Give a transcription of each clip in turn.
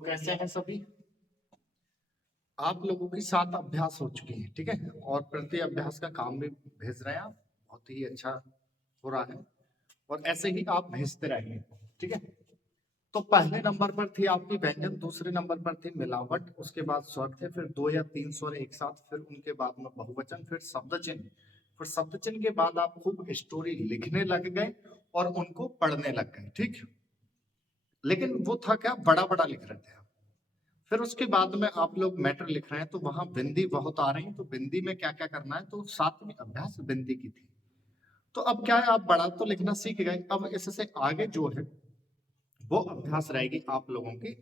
कैसे हैं सभी? आप लोगों की 7 अभ्यास हो चुकी हैं, ठीक है, और प्रति अभ्यास का काम भी भेज रहे हैं आप, बहुत ही अच्छा हो रहा है और ऐसे ही आप भेजते रहेंगे, ठीक है। तो पहले नंबर पर थी आपकी व्यंजन, दूसरे नंबर पर थी मिलावट, उसके बाद स्वर थे, फिर 2 या 3 स्वर एक साथ, फिर उनके बाद में बहुवचन, फिर शब्द चिन्ह, फिर शब्द चिन्ह के बाद आप खूब स्टोरी लिखने लग गए और उनको पढ़ने लग गए, ठीक। लेकिन वो था क्या, बड़ा बड़ा लिख रहे थे आप। फिर उसके बाद में आप लोग मैटर लिख रहे हैं तो वहां बिंदी बहुत आ रही है, तो बिंदी में क्या क्या करना है, तो 7वीं अभ्यास बिंदी की थी। तो अब क्या है, आप बड़ा तो लिखना सीख गए, अब इससे आगे जो है वो अभ्यास रहेगी आप लोगों की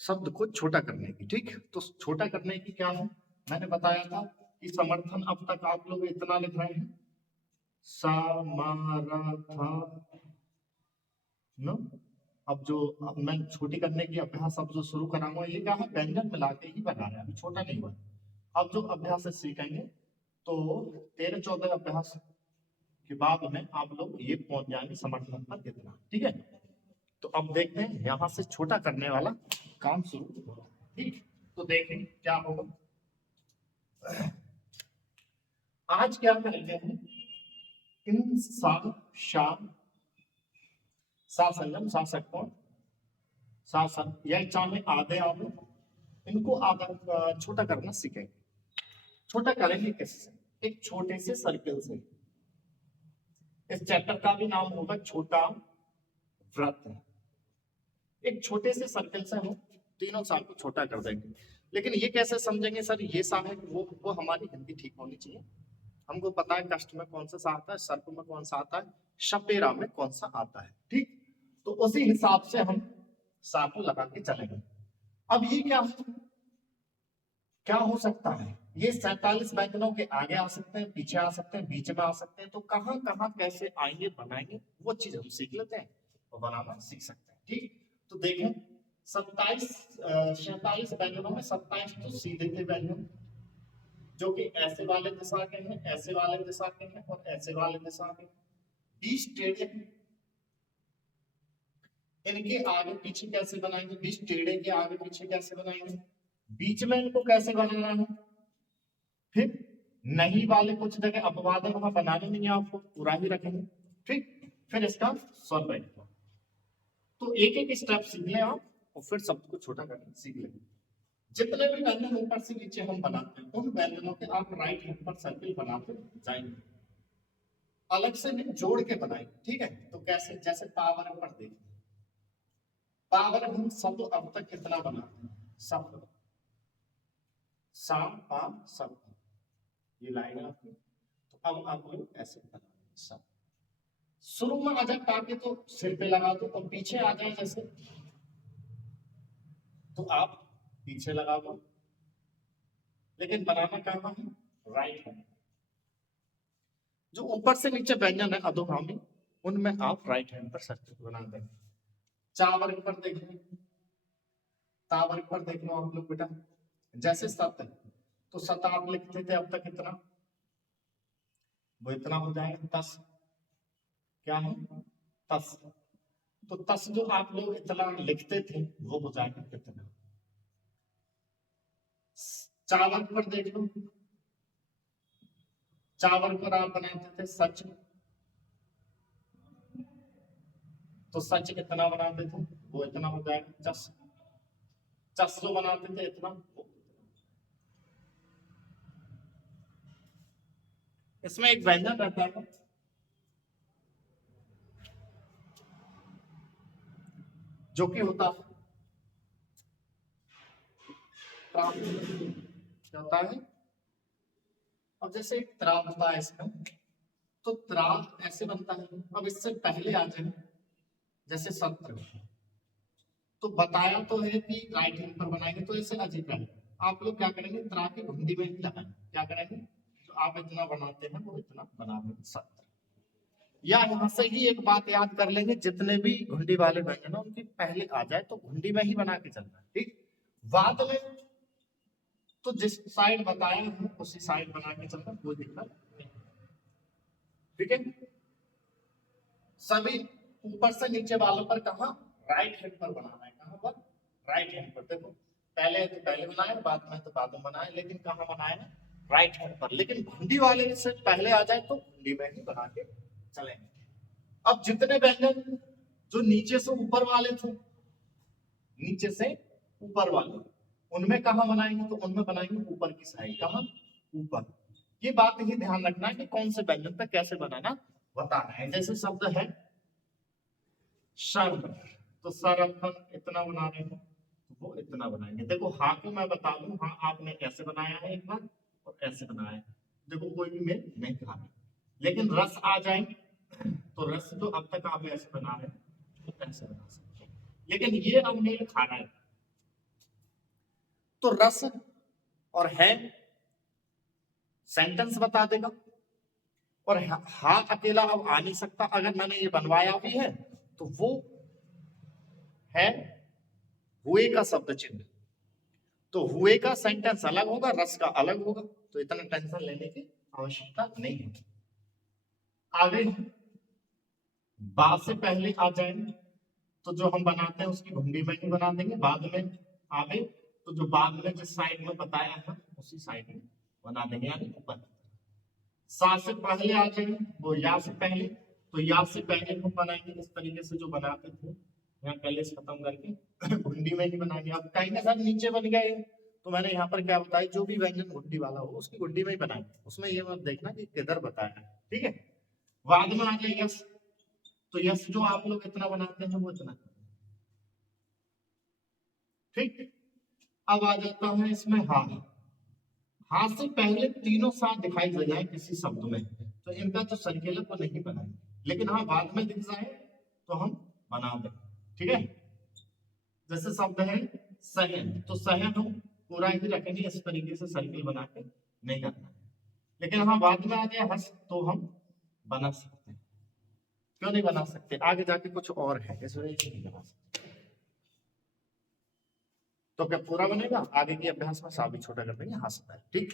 शब्द को छोटा करने की, ठीक। तो छोटा करने की क्या है, मैंने बताया था कि समर्थन अब तक आप लोग इतना लिख रहे हैं, समर्थ न। अब मैं छोटी करने की अभ्यास अब जो शुरू कराऊंगा, ये क्या है, व्यंजन मिला के ही बना रहे हैं, अभी छोटा नहीं हुआ। अब जो अभ्यास सीखेंगे तो 13-14 अभ्यास के बाद में आप लोग ये पहुंच जाएंगे समर्थन पर कितना, ठीक है। तो अब देखते हैं यहाँ से छोटा करने वाला काम शुरू होगा, ठीक। तो देखें क्या होगा। आज क्या करेंगे हम, इन शाम सा संगम सा षटकोण शासन या चाहे आधे आधे, इनको आधा छोटा करना सीखेंगे। छोटा करेंगे कैसे, एक छोटे से सर्कल से। इस चैप्टर का भी नाम होगा छोटा व्रत। एक छोटे से सर्कल से हम तीनों साल को छोटा कर देंगे। लेकिन ये कैसे समझेंगे सर, ये सा है वो हमारी हिंदी ठीक होनी चाहिए। हमको पता है कष्ट में कौन सा आता है, सर्प में कौन सा आता है, शपेरा में कौन सा आता है, ठीक। तो उसी हिसाब से हम सा को लगा के चलेंगे। अब ये क्या हो सकता है, ये 47 व्यंजनों के आगे आ सकते हैं, पीछे आ सकते हैं, बीच में आ सकते हैं, तो कहां कहां कैसे आएंगे बनाएंगे वो चीज हम सीख लेते हैं और बनाना सीख सकते हैं, ठीक। तो देखें 47 व्यंजनों में 27 तो सीधे थे व्यंजन, जो कि ऐसे वाले दिशा के हैं, ऐसे वाले दिशा के हैं और ऐसे वाले दिशा के हैं। 20 टेढ़े, इनके आगे पीछे कैसे बनाएंगे, 20 टेढ़े के आगे पीछे कैसे बनाएंगे, बीच में इनको कैसे बनाना है, फिर नहीं वाले कुछ जगह अपवाद वहां बनाने नहीं है, आपको पूरा ही रखेंगे, ठीक। फिर इसका स्वर बैठेगा। तो एक एक स्टेप सीख लें आप और फिर शब्द को छोटा करना सीख लेंगे। जितने भी व्यंजन ऊपर से नीचे हम बनाते हैं, उन व्यंजनों के आप राइट हैंड पर सर्कल बनाते जाएंगे, अलग से नहीं जोड़ के बनाएंगे, ठीक है। तो कैसे, जैसे पावर पर देखिए, पावर हम शब्द अब तक कितना बनाते हैं, शब्द साम पाम सब, ये लाइन है आपकी। तो अब आप लोग ऐसे बनाएंगे, सब शुरू में आ जाए टाके तो सिर पे लगा दो, और पीछे आ जाए जैसे तो आप पीछे लगा दो, लेकिन बनाना कहां है, राइट हैंड। जो ऊपर से नीचे व्यंजन है अधोगामी, उनमें आप राइट हैंड पर सर्कल बना देंगे। चावर पर देख लो, तावर पर देख लो आप लोग बेटा, जैसे सत है तो सत आप लिखते थे अब तक इतना, वो इतना हो जाएगा, तस क्या है, तस। तो तस जो आप लोग इतना लिखते थे वो हो जाएगा कितना। चावल पर देख लो, चावल पर आप बनाते थे सच, तो सच कितना बनाते थे, वो इतना हो जाएगा, चस। चस जो बनाते थे इतना, इसमें एक व्यंजन रहता है जो कि होता है क्या होता है। अब जैसे एक त्रा होता है इसका, तो त्रा ऐसे बनता है। अब इससे पहले आ जाए जैसे सत्र, तो बताया तो है कि राइट हैंड पर बनाएंगे, तो ऐसे अजीब है। आप लोग क्या करेंगे, त्रा की घुंडी में ही लगाएंगे, क्या करेंगे, तो आप इतना बनाते हैं वो इतना बना देंगे, सत्र। या यहाँ से ही एक बात याद कर लेंगे, जितने भी घुंडी वाले व्यंजन उनकी पहले आ जाए तो घुंडी में ही बना के चलना है, ठीक। बाद में तो जिस साइड बताया है उसी साइड बना के चलना, कोई दिक्कत नहीं, ठीक है। सभी ऊपर से नीचे वालों पर कहा, राइट हैंड पर बनाना है, कहां पर, राइट हैंड पर। देखो पहले तो पहले बनाए, बाद में तो बाद में बनाए, लेकिन कहाँ बनाए ना, राइट हैंड पर। लेकिन घुंडी वाले से पहले आ जाए तो घुंडी में ही बना के चलेंगे। अब जितने व्यंजन जो नीचे से ऊपर वाले थे, नीचे से ऊपर वाले, उनमें कहाँ बनाएंगे, तो उनमें बनाएंगे ऊपर की साइड। कहाँ, ऊपर। ये बात ही ध्यान रखना है कि कौन से व्यंजन पे कैसे बनाना बताना है। जैसे शब्द है सर, तो सर अपन इतना बना रहे हैं, वो इतना बनाएंगे। देखो हाँ को मैं बता दूं, हाँ आपने ऐसे बनाया है एक बार और ऐसे बनाया है, देखो कोई भी मेल नहीं खा रहा। लेकिन रस आ जाए तो रस जो अब तक आप ऐसे बना रहे हैं तो ऐसे बना सकते हैं, लेकिन ये अब मेल खा रहा है तो रस और है सेंटेंस बता देगा, और हाँ अकेला अब आ नहीं सकता। अगर मैंने ये बनवाया भी है तो वो है हुए का शब्द चिन्ह, तो हुए का सेंटेंस अलग होगा, रस का अलग होगा, तो इतना टेंशन लेने की आवश्यकता नहीं है। आगे बा से पहले आ जाएंगे तो जो हम बनाते हैं उसकी भूंगी में ही बना देंगे। बाद में आगे तो जो बाद में जिस साइड में बताया है उसी साइड में बना देंगे, यानी ऊपर। सा से पहले आ जाएंगे वो या से पहले, तो या से पहले हम बनाएंगे इस तरीके से जो बनाते थे, यहाँ पहले से खत्म करके घुंडी में ही बनाएंगे। अब कहीं ना कहीं नीचे बन गया है, तो मैंने यहाँ पर क्या बताया, जो भी व्यंजन घुंडी वाला हो उसकी घुंडी में ही बनाएंगे, उसमें ये मत देखना कि किधर बताया है, ठीक है। बाद में आ जाए यस, तो यस जो आप लोग इतना बनाते हैं वो इतना, ठीक। अब आ जाता है इसमें हाँ। हाँ से पहले तीनों साथ दिखाई दे जाए किसी शब्द में तो इनका जो सर्किल है वो नहीं बनाएंगे, लेकिन हाँ बाद में दिख जाए तो हम बना दें, ठीक है। जैसे शब्द है सहन, तो सहन हम पूरा ही रखेंगे, इस तरीके से सर्किल बना के नहीं करना है। लेकिन हाँ बाद में आ जाए हंस तो हम बना सकते हैं। क्यों नहीं बना सकते, आगे जाके कुछ और है इस वजह से नहीं बना सकते। तो क्या पूरा बनेगा, आगे के अभ्यास में सा भी छोटा कर देंगे, हंसता है, ठीक।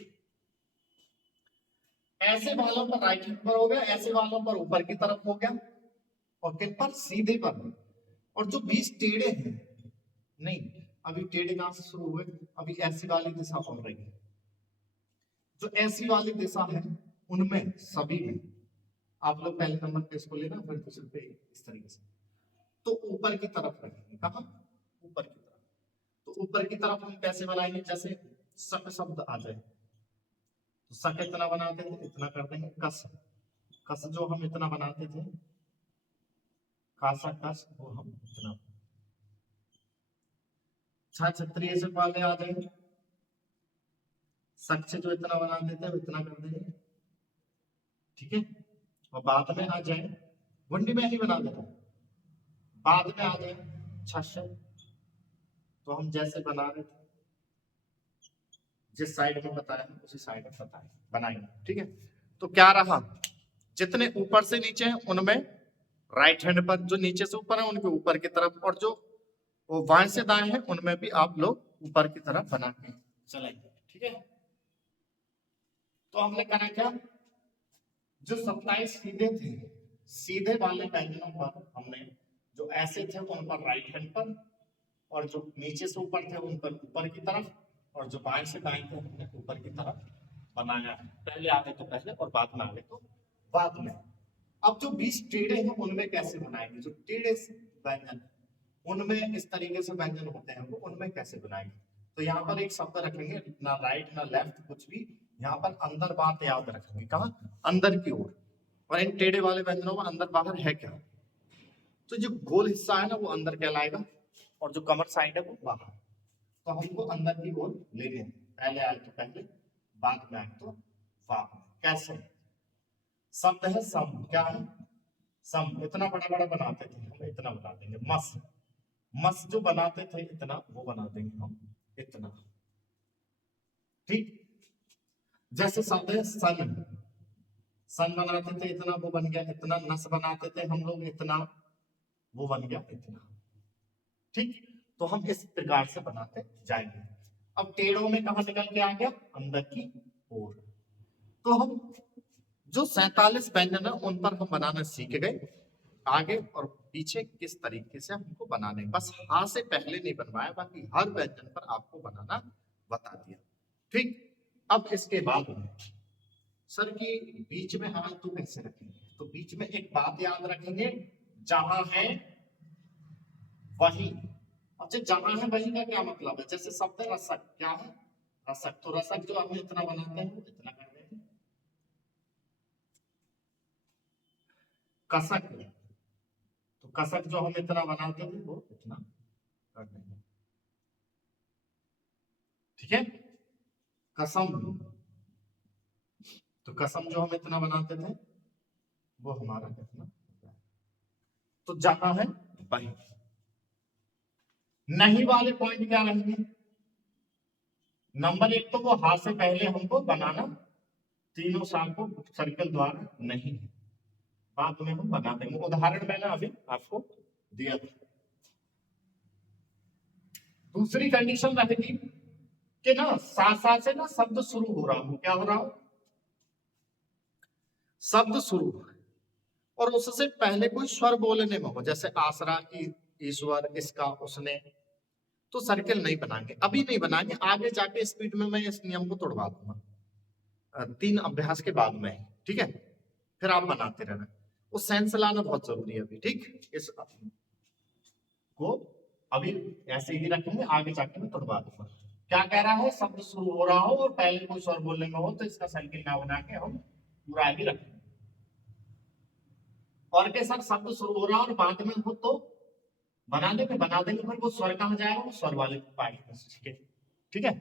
ऐसे वालों पर राइट हैंड पर हो गया, ऐसे वालों पर ऊपर की तरफ हो गया, और किन पर, सीधे पर। और जो बीच टेढ़े हैं, नहीं अभी टेढ़े कहां से शुरू हुए, अभी ऐसी वाली दिशा बन रही है। जो ऐसी वाली दिशा है उनमें सभी में आप लोग पहले नंबर पे इसको लेना, फिर दूसरे पे इस तरीके से, तो ऊपर की तरफ रखेंगे। कहां, ऊपर की तरफ। तो ऊपर की तरफ हम कैसे बनाएंगे, जैसे सक शब्द आ जाए तो सक इतना बनाते थे, इतना कर देंगे। कस, कस जो हम इतना बनाते थे, कासा कस वो हम इतना। क्षत्रिय से पहले आ जाएंगे, सक से जो इतना बनाते थे उतना कर देंगे, ठीक है। और बाद में आ जाए, वंडी में ही बना देते, बाद में आ जाए छह, तो हम जैसे बना रहे थे जिस साइड में बताया उसी साइड में बताए बनाएंगे, ठीक है। तो क्या रहा, जितने ऊपर से नीचे हैं उनमें राइट हैंड पर, जो नीचे से ऊपर है उनके ऊपर की तरफ, और जो वो बाएं से दाएं हैं उनमें भी आप लोग ऊपर की तरफ बना के चलेंगे, ठीक है। तो हमने करा क्या, जो 27 सीधे थे, सीधे वाले व्यंजनों पर हमने जो ऐसे थे उन पर राइट हैंड पर, और जो नीचे से ऊपर थे उन पर ऊपर की तरफ, और जो बाएं से दाएं थे हमने ऊपर की तरफ बनाया। पहले आगे तो पहले और बाद में आगे तो बाद में। अब जो 20 टेढ़े हैं उनमें कैसे बनाएंगे, जो टेढ़े व्यंजन उनमें इस तरीके से व्यंजन होते हैं वो उनमें कैसे बनाएंगे। तो यहाँ पर एक शब्द रखेंगे, ना राइट ना लेफ्ट कुछ भी, यहाँ पर अंदर बात याद रखेंगे, कहा अंदर की ओर। और इन टेढ़े वाले व्यंजनों में अंदर बाहर है क्या, तो जो गोल हिस्सा है ना वो अंदर कहलाएगा, और जो कमर साइड है वो बाहर। तो हमको अंदर की ओर लेने हैं, पहले आए तो पहले, बाद में आए तो बाद। कैसे, शब्द है सम, क्या है सम, इतना बड़ा बड़ा बनाते थे हम इतना बना देंगे। मस, मस जो बनाते थे इतना वो बना देंगे हम इतना, ठीक। जैसे शब्द है सन, सन बनाते थे इतना वो बन गया इतना। नस बनाते थे हम लोग इतना, वो बन गया इतना, ठीक। तो हम इस प्रकार से बनाते जाएंगे। अब टेढ़ों में कहा निकल के आ गया, अंदर की ओर। तो हम जो 47 व्यंजन है उन पर हम बनाना सीख गए। आगे और पीछे किस तरीके से हमको बनाने, बस हा से पहले नहीं बनवाया, बाकी हर व्यंजन पर आपको बनाना बता दिया। ठीक, अब इसके बाद सर की बीच में हाथ तो कैसे रखेंगे, तो बीच में एक बात याद रखेंगे, जहां है वही। अच्छा, जहां है वही का क्या मतलब है, जैसे शब्द रसक, क्या है रसक, तो रसक जो हम इतना बनाते हैं वो इतना कर देंगे। कसक, तो कसक जो हम इतना बनाते थे वो इतना कर देंगे। ठीक है, कसम, तो कसम जो हम इतना बनाते थे वो हमारा कितना, तो जहां है वही। नहीं वाले पॉइंट क्या रहेंगे, नंबर एक तो वो हाथ से पहले हमको बनाना तीनों साल को सर्कल द्वारा नहीं है, बाद में हम बना देंगे, उदाहरण मैंने अभी आपको दिया था। दूसरी कंडीशन रहेगी कि ना साथ साथ से ना शब्द शुरू हो रहा हो, क्या हो रहा हो, शब्द शुरू और उससे पहले कोई स्वर बोलने में हो, जैसे आसरा, ईश्वर, इसका, उसने, तो सर्किल नहीं बनाएंगे, अभी नहीं बनाएंगे, आगे जाके स्पीड में मैं इस नियम को तोड़वा दूंगा 3 अभ्यास के बाद में। ठीक है, फिर आप बनाते रहना, वो सेंस लाना बहुत जरूरी है अभी। ठीक, इस को अभी ऐसे ही रखेंगे, आगे जाके मैं तोड़वा दूंगा। क्या कह रहा है, शब्द शुरू हो रहा हो और पहले कोई स्वर बोलने में हो तो इसका सर्किल ना बना के हम पूरा आगे रखेंगे, और के साथ शब्द शुरू हो रहा और बाद में हो तो बना देंगे, फिर वो स्वर कहां जाएगा, वो स्वर वाले पार्ट में। ठीक है,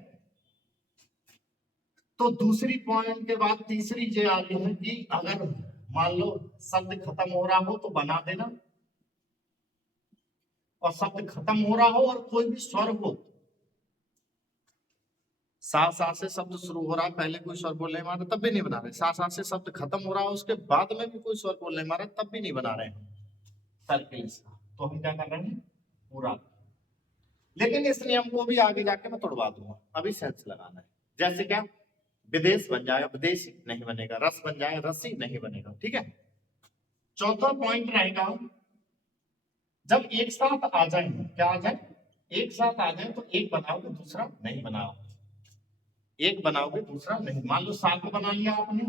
तो दूसरी पॉइंट के बाद तीसरी जो आ रही है कि अगर मान लो शब्द खत्म हो रहा हो तो बना देना, और शब्द खत्म हो रहा हो और कोई भी स्वर हो, साथ साथ से शब्द शुरू हो रहा है, पहले कोई स्वर बोलने मारा तब भी नहीं बना रहे, साथ साथ से शब्द खत्म हो रहा है उसके बाद में भी कोई स्वर बोलने मारा तब भी नहीं बना रहे सर्किल इसका, तो हम क्या कर रहे हैं पूरा। लेकिन इस नियम को भी आगे जाके मैं तोड़वा दूंगा, अभी सेंस लगाना है। जैसे क्या, विदेश बन जाएगा विदेशी नहीं बनेगा, रस बन जाएगा रसी नहीं बनेगा। ठीक है, चौथा पॉइंट रहेगा, जब एक साथ आ जाए, क्या आ जाए, एक साथ आ जाए तो एक बनाओगे दूसरा नहीं बनाओ, एक बनाओगे दूसरा नहीं, मान लो सात को बना लिया आपने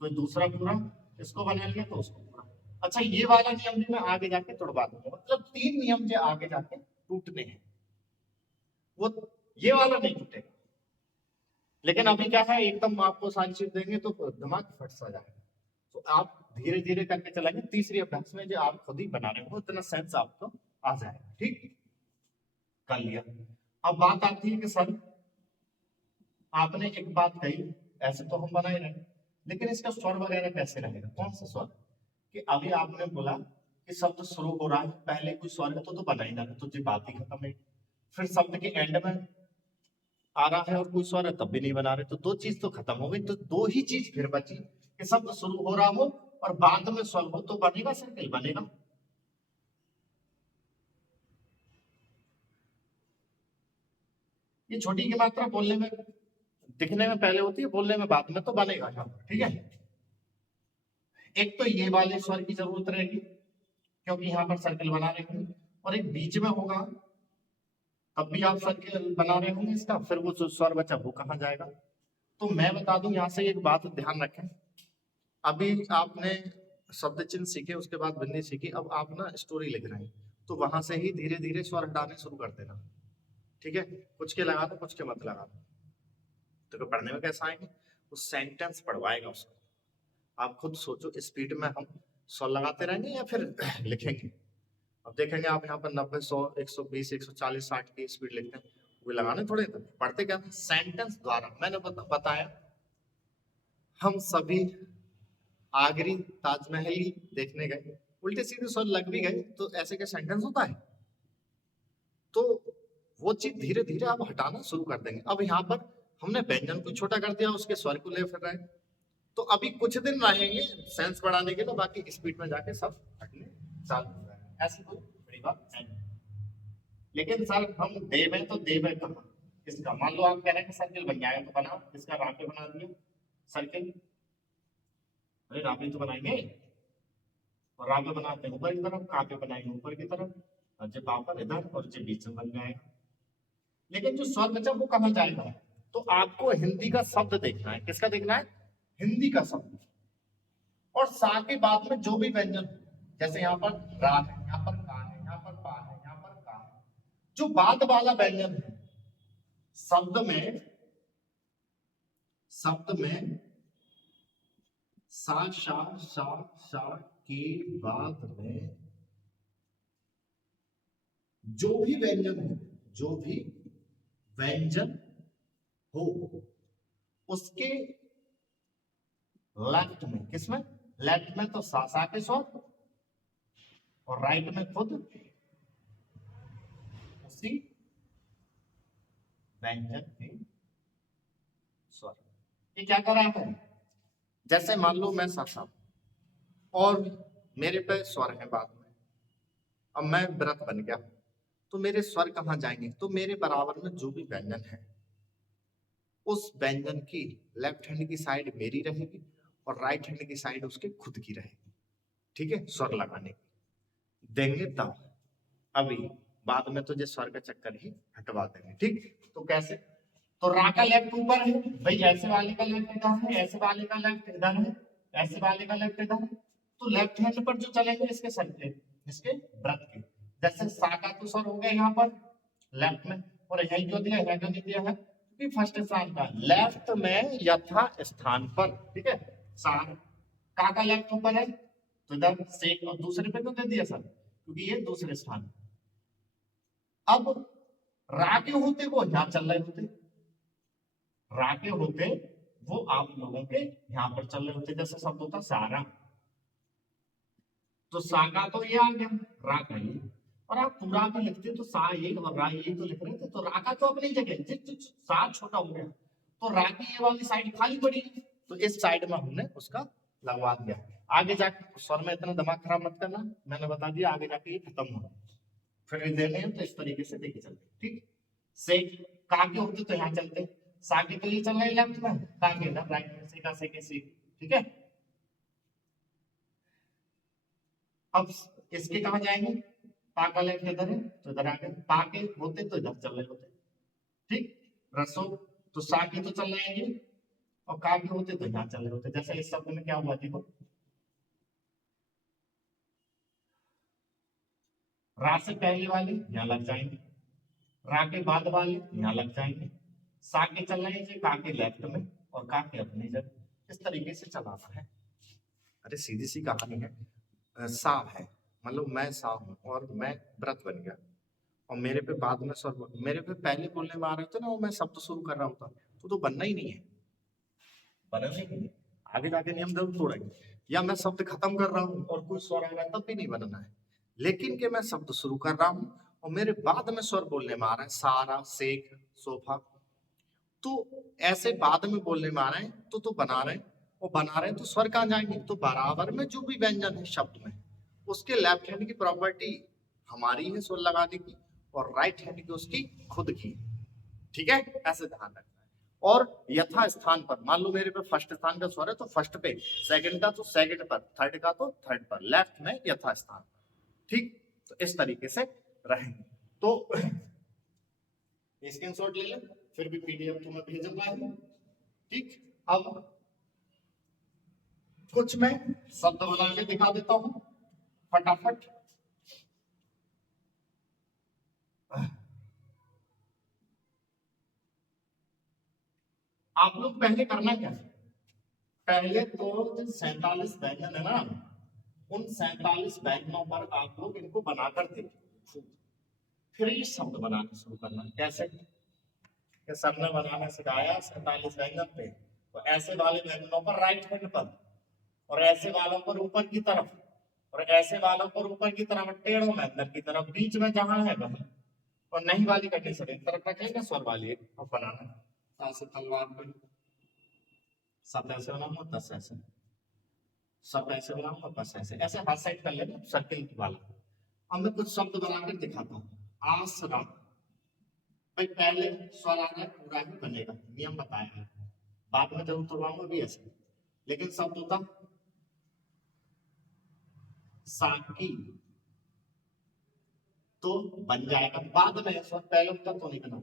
तो दूसरा पूरा, इसको बना लिया तो उसको पूरा। अच्छा, ये वाला नियम भी मैं आगे जाके तोड़वा दूंगा, मतलब 3 नियम जो आगे जाके टूटने हैं, वो ये वाला नहीं टूटेगा। लेकिन अभी क्या है, एकदम आपको सारी चीज देंगे तो दिमाग फट सा जाएगा, तो आप धीरे धीरे करके चलेंगे, तीसरी अभ्यास में जो आप खुद ही बना रहे हो इतना सेंस आपको आ जाएगा। ठीक, कर लिया। अब बात आती है कि सर आपने एक बात कही, ऐसे तो हम बना ही रहे, लेकिन इसका स्वर वगैरह कैसे रहेगा, कौन सा स्वर, कि अभी आपने बोला कि शब्द शुरू हो रहा है पहले कोई स्वर है तो बना ही ना, तो जी बात ही खत्म है। फिर शब्द के एंड में आ रहा है और कोई स्वर है तब भी नहीं बना रहे, तो 2 चीज तो खत्म हो गई, तो 2 ही चीज फिर बची कि शब्द शुरू हो रहा हो और बाद में स्वर हो तो बनेगा सर्किल बनेगा। ये छोटी की मात्रा बोलने में दिखने में पहले होती है, बोलने में बाद में, तो बनेगा यहाँ पर। ठीक है, एक तो ये वाले स्वर की जरूरत रहेगी क्योंकि यहाँ पर सर्किल बना रहे होंगे, और एक बीच में होगा तब भी आप सर्किल बना रहे होंगे इसका, फिर वो जो स्वर बचा वो कहाँ जाएगा। तो मैं बता दूं यहाँ से एक बात ध्यान रखें, अभी आपने शब्द चिन्ह सीखे, उसके बाद बिंदी सीखी, अब आप ना स्टोरी लिख रहे हैं तो वहां से ही धीरे धीरे स्वर हटाने शुरू कर देना। ठीक है, कुछ के लगा दो कुछ के मत लगा दो, तो पढ़ने में कैसा आएंगे, वो सेंटेंस पढ़वाएगा उसको, आप खुद सोचो स्पीड में हम 100 लगाते रहेंगे या फिर लिखेंगे। अब देखेंगे आप यहाँ पर 90, 100, 120, 140, 60 की स्पीड लिखते हैं, वो लगाने थोड़े, तो पढ़ते क्या सेंटेंस द्वारा। मैंने बताया हम सभी आगरी ताजमहल ही देखने गए, उल्टे सीधे स्वर लग भी गए तो ऐसे क्या सेंटेंस होता है, तो वो चीज धीरे धीरे आप हटाना शुरू कर देंगे। अब यहाँ पर हमने व्यंजन को छोटा कर दिया, उसके स्वर को ले फिर रहे, तो अभी कुछ दिन रहेंगे सेंस बढ़ाने के लिए, बाकी स्पीड में जाके सब हटने चालू हो जाएगा, ऐसी कोई बड़ी बात नहीं। लेकिन सर हम देव है तो देव है कहाँ, इसका मान लो आप कह रहे हैं कि सर्किल बन जाएगा तो बनाओ, इसका रापे बना दिया सर्किल, अरे रापे तो बनाएंगे, और रा पे बनाते हैं ऊपर की तरफ, का पे बनाएंगे ऊपर की तरफ, और जब पापर इधर और जब बीच में बन जाएगा। लेकिन जो स्वर बचा वो कहाँ जाएगा? तो आपको हिंदी का शब्द देखना है। किसका देखना है? हिंदी का शब्द। और सा के बाद में जो भी व्यंजन, जैसे यहाँ पर रा है, यहाँ पर का है, यहाँ पर पा है, यहाँ पर का है, जो बाद वाला व्यंजन है शब्द में, शब्द में सा शा के बाद में जो भी व्यंजन हो, जो भी व्यंजन हो, उसके लेफ्ट में, किसमें? लेफ्ट में तो सा के स्वर, और राइट में खुद उसी व्यंजन के स्वर। ये क्या कर रहा है? जैसे मान लो मैं सा और मेरे पे स्वर है बाद में, अब मैं व्रत बन गया, तो मेरे स्वर कहाँ जाएंगे? तो मेरे बराबर में जो भी व्यंजन है उस व्यंजन की लेफ्ट हैंड की साइड मेरी रहेगी और राइट हैंड की साइड उसके खुद की रहेगी। ठीक है, स्वर लगाने की देंगे तब। अभी बाद में तो जो स्वर का चक्कर ही हटवा देंगे। ठीक, तो कैसे? तो रा का लेफ्ट ऊपर है भाई, ऐसे वाले का लेफ्ट इधर है, ऐसे वाले का लेफ्ट इधर है, ऐसे वाले का लेफ्ट इधर है, तो लेफ्ट हैंड पर जो चलेंगे इसके सर के, इसके व्रत के। जैसे सा का तो स्वर हो गया यहाँ पर लेफ्ट में, और यही जो दिया है, जो नहीं दिया है क्योंकि फर्स्ट स्थान का लेफ्ट में यथा स्थान पर। ठीक है, सा का लेफ्ट ऊपर है तो इधर से, और दूसरे पे क्यों दे दिया सर? क्योंकि ये दूसरे स्थान। अब रा के होते वो यहाँ चल रहे होते, रा के होते वो आप लोगों के यहाँ पर चल रहे होते। जैसे शब्द होता सारा, तो सा का तो ये आ गया, रा का ये, और आप पूरा भी लिखते तो सा ये और रा ये तो लिख रहे थे, तो रा का तो अपनी जगह, जिस सा छोटा हो गया तो रा की ये वाली साइड खाली पड़ी, तो इस साइड में हमने उसका लगवा दिया। आगे जाके स्वर में इतना दिमाग खराब मत करना, मैंने बता दिया आगे जाके ये खत्म होगा। फिर देने हैं तो इस तरीके से देखे चलते। ठीक, से का के होते तो यहाँ चलते, सा के तो ये चल रहे लेफ्ट में, का के इधर राइट में, से का से के से। ठीक है, अब इसके कहा जाएंगे? पा का लेफ्ट इधर है तो इधर आ गए, पा के होते तो इधर चल रहे होते। ठीक, रसो तो सा के तो चल रहे हैं, और का के होते तो यहाँ चल रहे होते। जैसे इस शब्द में क्या हुआ देखो, रा से पहले वाले यहाँ लग जाएंगे, रा के बाद वाले यहाँ लग जाएंगे, सा के चल रहे हैं का के लेफ्ट में और का के अपनी जगह। इस तरीके से चलाना है। अरे सीधी सी कहानी है। सा है, मतलब मैं सा हूं और मैं व्रत बन गया, और मेरे पे बाद में स्वर, मेरे पे पहले बोलने में आ रहे थे ना, वो मैं शब्द शुरू कर रहा होता तो बनना ही नहीं है, बनना ही नहीं है। आगे जाके नियम जरूर तोड़ेंगे, या मैं शब्द खत्म कर रहा हूँ और कोई स्वर आ रहा है तब भी नहीं बनना है। लेकिन कि मैं शब्द शुरू कर रहा हूँ और मेरे बाद में स्वर बोलने में आ रहा है, सारा, सेक, सोफा, तो ऐसे बाद में बोलने में आ रहे हैं तो बना रहे हैं, और बना रहे हैं तो स्वर कहाँ जाएंगे? तो बराबर में जो भी व्यंजन है शब्द में उसके लेफ्ट हैंड की प्रॉपर्टी हमारी है स्वर लगाने की, और राइट हैंड की उसकी खुद की। ठीक है, ऐसे ध्यान रखना है। और यथा स्थान पर, मान लो मेरे पे फर्स्ट स्थान का स्वर है तो फर्स्ट पे, सेकंड का तो सेकंड पर, थर्ड का तो थर्ड पर, लेफ्ट में यथा स्थान पर। ठीक, तो इस तरीके से रहेंगे। तो स्क्रीनशॉट ले लें, फिर भी पीडीएफ तुम्हें भेजूंगा ही। ठीक, अब कुछ मैं शब्द बना के दिखा देता हूं फटाफट। आप लोग पहले करना क्या है? पहले तो जो 47 व्यंजन है ना, उन 47 व्यंजनों पर आप लोग इनको बनाकर देखिए, फिर ये शब्द बनाना शुरू करना। कैसे? कि सर ने बनाना सिखाया 47 व्यंजन पे, तो ऐसे वाले व्यंजनों पर राइट हैंड पर, और ऐसे वालों पर ऊपर की तरफ, और ऐसे वालों पर ऊपर की तरफ टेढ़ों में अंदर की तरफ, बीच में जहां है वहां, और नहीं वाली कंडीशन एक तरफ रखेंगे, स्वर वाली एक तरफ बनाना। ऐसे तलवार पे सब ऐसे बनाऊंगा, 10 ऐसे, सब ऐसे बनाऊंगा, बस ऐसे ऐसे हर साइड कर लेना सर्किल वाला। अब मैं कुछ शब्द बनाकर दिखाता हूँ। आसरा, भाई पहले स्वर आना पूरा ही बनेगा, नियम बताया है, बाद में जरूर तोड़वाऊंगा भी ऐसे, लेकिन शब्द होता साकी, तो बन जाएगा बाद में स्वर, पहले उत्तर तो नहीं बना।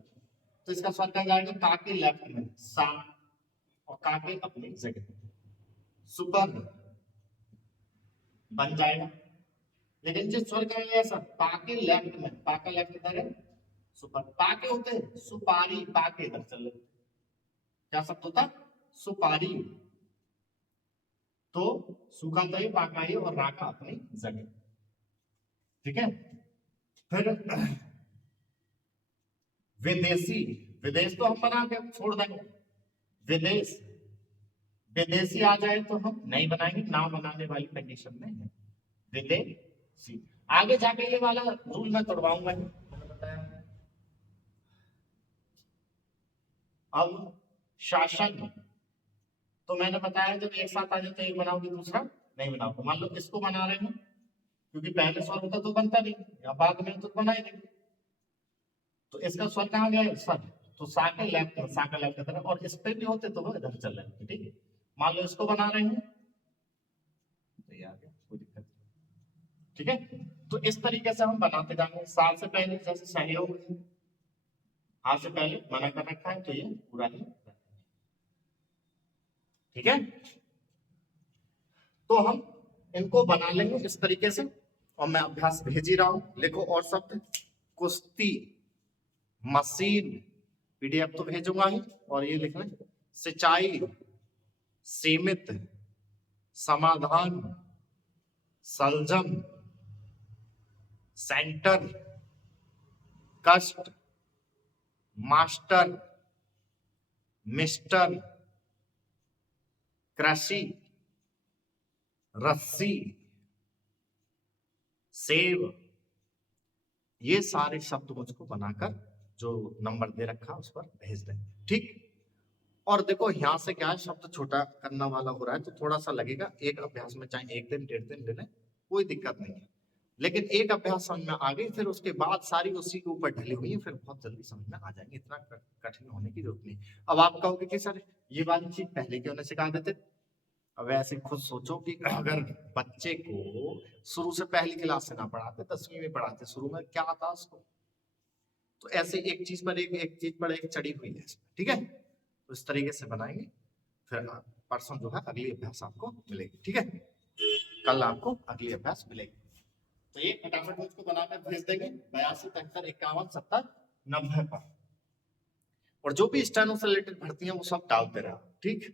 तो इसका स्वर क्या जाएगा, का के लेफ्ट में सा और का के अपनी जगह, सुपर बन जाएगा। लेकिन जिस स्वर का है सर पा के लेफ्ट में, पा का लेफ्ट इधर है, सुपर, पा के होते हैं सुपारी, पा के इधर चल रहे, क्या शब्द होता, सुपारी। तो सुखा तो ये, पाका ये और राका अपनी जगह, ठीक है। फिर विदेशी, विदेश तो हम बना के छोड़ देंगे, विदेश, विदेशी आ जाए तो हम नहीं बनाएंगे, नाम बनाने वाली कंडीशन में है विदेशी। आगे जाके ये वाला रूल मैं तोड़वाऊंगा, मैंने बताया। अब शासन, तो मैंने बताया जब एक साथ आ जाए तो एक बनाओगे दूसरा नहीं बनाओगे। मान लो इसको बना रहे हैं, क्योंकि पहले स्वर होता तो बनता नहीं, या बाद में तो बना ही नहीं। तो इसका स्वर कहाँ गया, सर, तो सा के लेफ्ट, सा का लेफ्ट की तरफ, और इस पे भी होते तो वो इधर चल रहे हैं, ठीक है। मान लो इसको बना रहे हैं तो ये आ गया, कोई दिक्कत नहीं, ठीक है। तो इस तरीके से हम बनाते जाएंगे। सा से पहले जैसे सहयोग, हा से पहले मना कर रखा है तो ये पूरा ही, ठीक है। तो हम इनको बना लेंगे इस तरीके से, और मैं अभ्यास भेज ही रहा हूं, लिखो और शब्द, कुश्ती, मशीन, पीडीएफ तो भेजूंगा ही, और ये लिख लें, सिंचाई, सीमित, समाधान, संजम, सेंटर, कष्ट, मास्टर, मिस्टर, कृषि, रस्सी, सेव, ये सारे शब्द मुझको बनाकर जो नंबर दे रखा उस पर भेज दें, ठीक। और देखो यहां से क्या है, शब्द छोटा करना वाला हो रहा है तो थोड़ा सा लगेगा, एक अभ्यास में चाहे एक दिन डेढ़ दिन ले लें, कोई दिक्कत नहीं है। लेकिन एक अभ्यास समझ में आ गई, फिर उसके बाद सारी उसी के ऊपर ढली हुई है, फिर बहुत जल्दी समझ में आ जाएंगे, इतना कठिन होने की जरूरत नहीं। अब आप कहोगे कि सर ये वाली चीज पहले क्यों ना सिखा देते। अब ऐसे खुद सोचो कि अगर बच्चे को शुरू से पहली क्लास से ना पढ़ाते, 10वीं में पढ़ाते, शुरू में क्या आता उसको। तो ऐसे एक चीज पर एक चीज पर एक चढ़ी हुई है, ठीक है। तो इस तरीके से बनाएंगे, फिर परसों जो है अगली अभ्यास आपको मिलेगी, ठीक है। कल आपको अगली अभ्यास मिलेगी। तो ये फटाफट मुझको बनाकर भेज देंगे 82 73 51 70 90 पर, और जो भी स्टेनो से रिलेटेड भर्ती है वो सब डालते रहो, ठीक।